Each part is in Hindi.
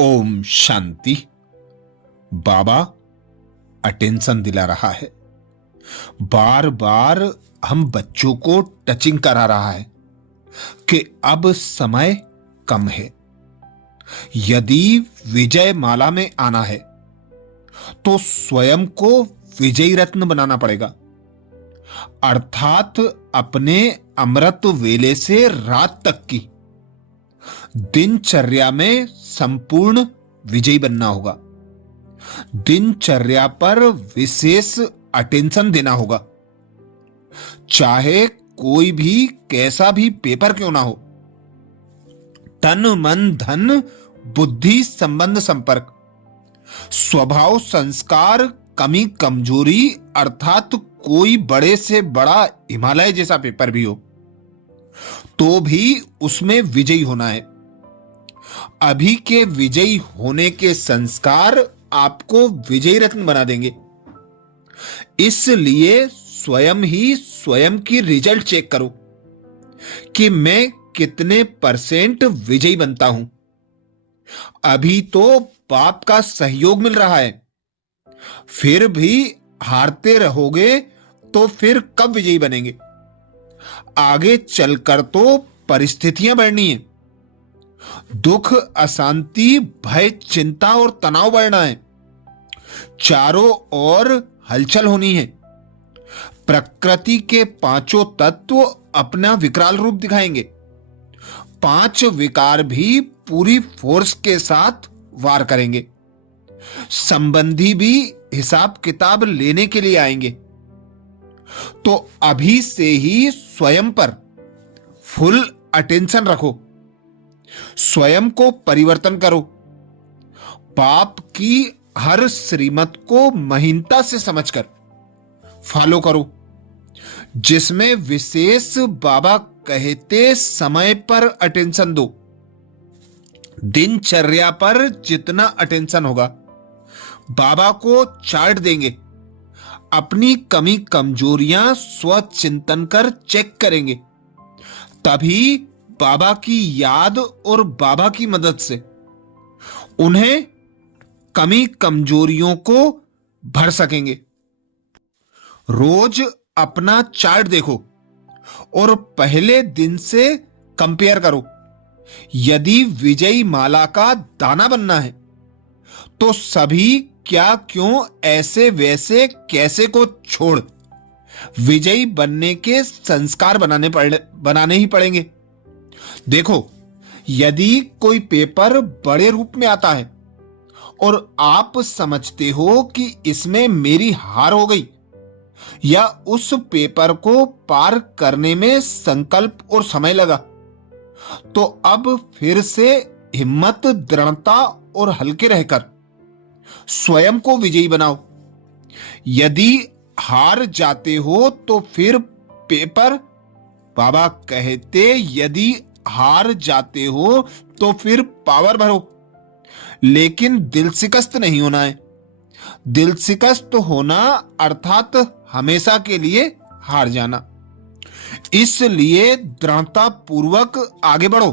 ओम शांति। बाबा अटेंशन दिला रहा है। बार बार हम बच्चों को टचिंग करा रहा है कि अब समय कम है। यदि विजय माला में आना है तो स्वयं को विजयी रत्न बनाना पड़ेगा, अर्थात अपने अमृत वेले से रात तक की दिनचर्या में संपूर्ण विजयी बनना होगा। दिनचर्या पर विशेष अटेंशन देना होगा, चाहे कोई भी कैसा भी पेपर क्यों ना हो। तन मन धन बुद्धि संबंध संपर्क स्वभाव संस्कार कमी कमजोरी अर्थात कोई बड़े से बड़ा हिमालय जैसा पेपर भी हो तो भी उसमें विजयी होना है। अभी के विजयी होने के संस्कार आपको विजयी रत्न बना देंगे। इसलिए स्वयं ही स्वयं की रिजल्ट चेक करो कि मैं कितने परसेंट विजयी बनता हूं। अभी तो बाप का सहयोग मिल रहा है, फिर भी हारते रहोगे तो फिर कब विजयी बनेंगे। आगे चलकर तो परिस्थितियां बढ़नी है, दुख अशांति भय चिंता और तनाव बढ़ना है, चारों ओर हलचल होनी है। प्रकृति के पांचों तत्व अपना विकराल रूप दिखाएंगे। पांच विकार भी पूरी फोर्स के साथ वार करेंगे। संबंधी भी हिसाब किताब लेने के लिए आएंगे। तो अभी से ही स्वयं पर फुल अटेंशन रखो, स्वयं को परिवर्तन करो। बाप की हर श्रीमत को महीनता से समझकर फॉलो करो, जिसमें विशेष बाबा कहते समय पर अटेंशन दो। दिनचर्या पर जितना अटेंशन होगा बाबा को चार्ट देंगे। अपनी कमी कमजोरियां स्वचिंतन कर चेक करेंगे, तभी बाबा की याद और बाबा की मदद से उन्हें कमी कमजोरियों को भर सकेंगे। रोज अपना चार्ट देखो और पहले दिन से कंपेयर करो। यदि विजयी माला का दाना बनना है तो सभी क्या क्यों ऐसे वैसे कैसे को छोड़ विजयी बनने के संस्कार बनाने ही पड़ेंगे। देखो, यदि कोई पेपर बड़े रूप में आता है और आप समझते हो कि इसमें मेरी हार हो गई या उस पेपर को पार करने में संकल्प और समय लगा, तो अब फिर से हिम्मत दृढ़ता और हल्के रहकर स्वयं को विजयी बनाओ। यदि हार जाते हो तो फिर पेपर बाबा कहते यदि हार जाते हो तो फिर पावर भरो, लेकिन दिल शिकस्त नहीं होना है। दिल शिकस्त होना अर्थात हमेशा के लिए हार जाना। इसलिए दृढ़ता पूर्वक आगे बढ़ो,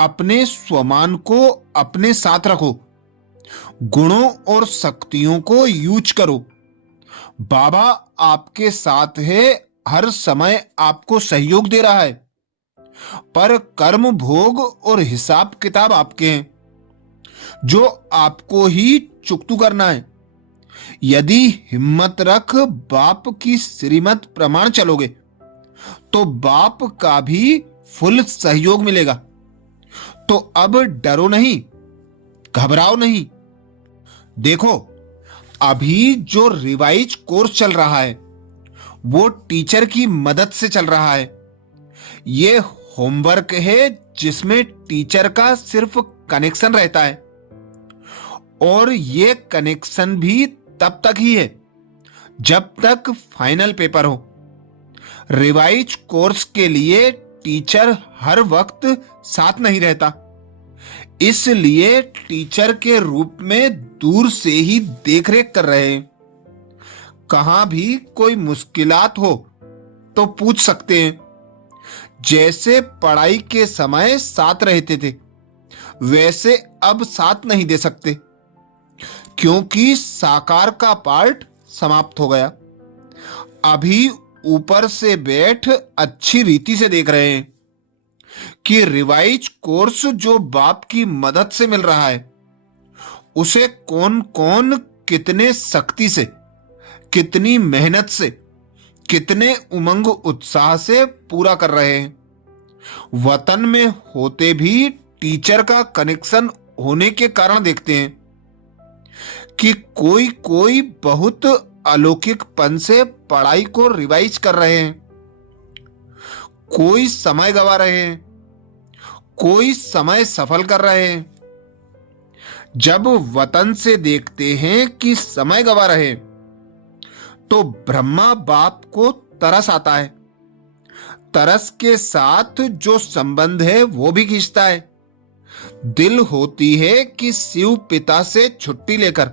अपने स्वमान को अपने साथ रखो, गुणों और शक्तियों को यूज करो। बाबा आपके साथ है, हर समय आपको सहयोग दे रहा है, पर कर्म भोग और हिसाब किताब आपके हैं, जो आपको ही चुकतू करना है। यदि हिम्मत रख बाप की श्रीमत प्रमाण चलोगे तो बाप का भी फुल सहयोग मिलेगा। तो अब डरो नहीं, घबराओ नहीं। देखो, अभी जो रिवाइज कोर्स चल रहा है वो टीचर की मदद से चल रहा है। ये होमवर्क है जिसमें टीचर का सिर्फ कनेक्शन रहता है, और ये कनेक्शन भी तब तक ही है जब तक फाइनल पेपर हो। रिवाइज कोर्स के लिए टीचर हर वक्त साथ नहीं रहता, इसलिए टीचर के रूप में दूर से ही देखरेख कर रहे हैं। कहां भी कोई मुश्किलात हो तो पूछ सकते हैं, जैसे पढ़ाई के समय साथ रहते थे वैसे अब साथ नहीं दे सकते, क्योंकि साकार का पार्ट समाप्त हो गया। अभी ऊपर से बैठ अच्छी रीति से देख रहे हैं कि रिवाइज कोर्स जो बाप की मदद से मिल रहा है, उसे कौन कौन कितने सख्ती से, कितनी मेहनत से, कितने उमंग उत्साह से पूरा कर रहे हैं। वतन में होते भी टीचर का कनेक्शन होने के कारण देखते हैं कि कोई कोई बहुत अलौकिकपन से पढ़ाई को रिवाइज कर रहे हैं, कोई समय गवा रहे हैं, कोई समय सफल कर रहे हैं। जब वतन से देखते हैं कि समय गवा रहे हैं, तो ब्रह्मा बाप को तरस आता है। तरस के साथ जो संबंध है वो भी खींचता है। दिल होती है कि शिव पिता से छुट्टी लेकर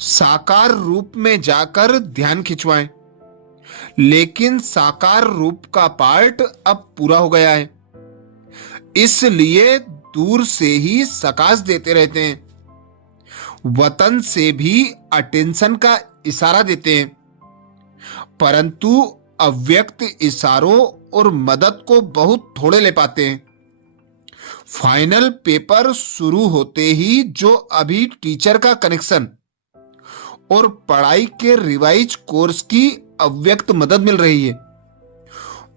साकार रूप में जाकर ध्यान खिंचवाएं, लेकिन साकार रूप का पार्ट अब पूरा हो गया है, इसलिए दूर से ही सकाश देते रहते हैं। वतन से भी अटेंशन का इशारा देते हैं, परंतु अव्यक्त इशारों और मदद को बहुत थोड़े ले पाते हैं। फाइनल पेपर शुरू होते ही जो अभी टीचर का कनेक्शन और पढ़ाई के रिवाइज कोर्स की अव्यक्त मदद मिल रही है,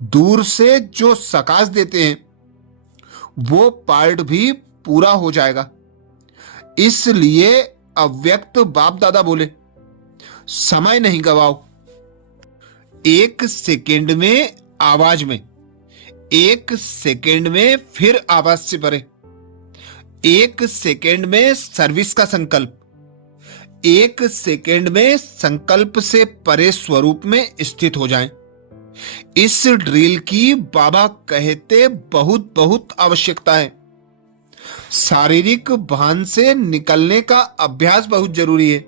दूर से जो सकाश देते हैं, वो पार्ट भी पूरा हो जाएगा। इसलिए अव्यक्त बाप दादा बोले, समय नहीं गवाओ। एक सेकंड में आवाज में, एक सेकंड में फिर आवाज से परे, एक सेकंड में सर्विस का संकल्प, एक सेकंड में संकल्प से परे स्वरूप में स्थित हो जाएं। इस ड्रिल की बाबा कहते बहुत बहुत आवश्यकता है। शारीरिक भान से निकलने का अभ्यास बहुत जरूरी है।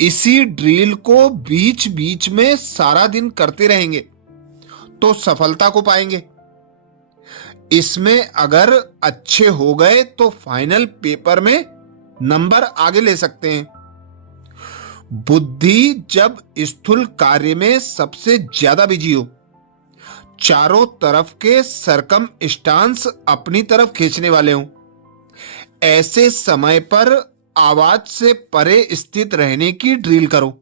इसी ड्रिल को बीच बीच में सारा दिन करते रहेंगे तो सफलता को पाएंगे। इसमें अगर अच्छे हो गए तो फाइनल पेपर में नंबर आगे ले सकते हैं। बुद्धि जब स्थूल कार्य में सबसे ज्यादा बिजी हो, चारों तरफ के सरकम स्टांस अपनी तरफ खींचने वाले हों, ऐसे समय पर आवाज से परे स्थित रहने की ड्रिल करो।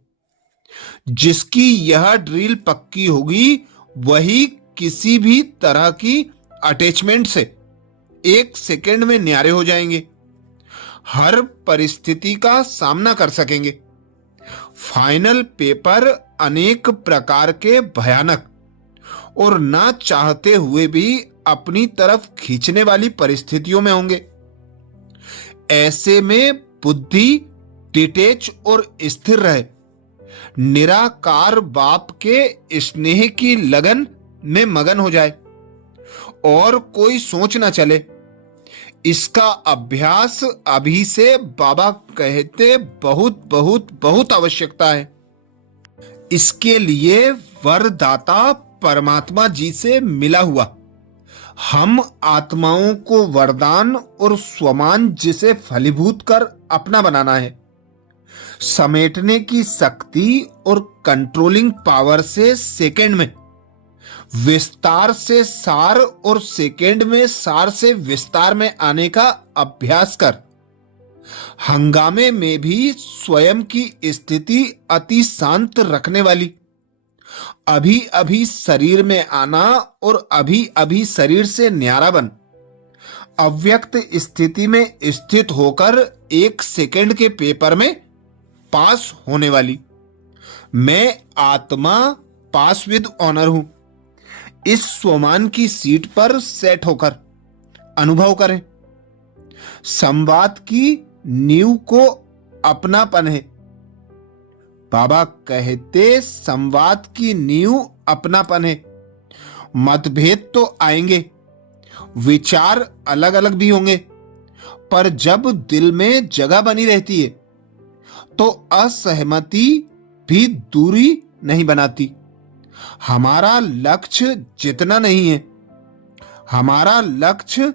जिसकी यह ड्रिल पक्की होगी वही किसी भी तरह की अटैचमेंट से एक सेकंड में न्यारे हो जाएंगे, हर परिस्थिति का सामना कर सकेंगे। फाइनल पेपर अनेक प्रकार के भयानक और ना चाहते हुए भी अपनी तरफ खींचने वाली परिस्थितियों में होंगे। ऐसे में बुद्धि डिटेच और स्थिर रहे, निराकार बाप के स्नेह की लगन में मगन हो जाए और कोई सोच ना चले। इसका अभ्यास अभी से बाबा कहते बहुत बहुत बहुत आवश्यकता है। इसके लिए वरदाता परमात्मा जी से मिला हुआ हम आत्माओं को वरदान और स्वमान जिसे फलीभूत कर अपना बनाना है। समेटने की शक्ति और कंट्रोलिंग पावर से सेकंड में विस्तार से सार और सेकंड में सार से विस्तार में आने का अभ्यास कर हंगामे में भी स्वयं की स्थिति अति शांत रखने वाली, अभी अभी शरीर में आना और अभी अभी शरीर से न्यारा बन, अव्यक्त स्थिति में स्थित होकर एक सेकंड के पेपर में पास होने वाली। मैं आत्मा पास विद ऑनर हूं। इस स्वमान की सीट पर सेट होकर अनुभव करें। संवाद की नींव को अपनापन है। बाबा कहते संवाद की नींव अपनापन है। मतभेद तो आएंगे, विचार अलग अलग भी होंगे, पर जब दिल में जगह बनी रहती है तो असहमति भी दूरी नहीं बनाती। हमारा लक्ष्य जितना नहीं है, हमारा लक्ष्य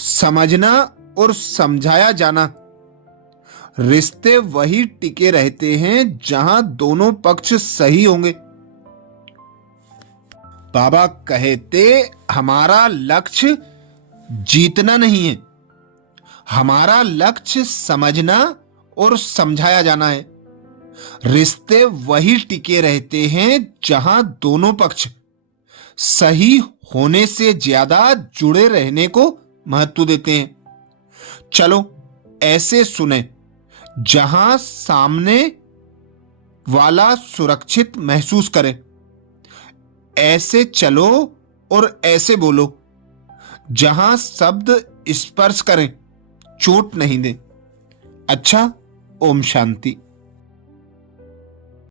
समझना और समझाया जाना। रिश्ते वही टिके रहते हैं जहां दोनों पक्ष सही होंगे। बाबा कहते, हमारा लक्ष्य जीतना नहीं है, हमारा लक्ष्य समझना और समझाया जाना है। रिश्ते वही टिके रहते हैं जहां दोनों पक्ष सही होने से ज्यादा जुड़े रहने को महत्व देते हैं। चलो ऐसे सुने जहां सामने वाला सुरक्षित महसूस करे। ऐसे चलो और ऐसे बोलो जहां शब्द स्पर्श करें, चोट नहीं दे। अच्छा, ओम शांति।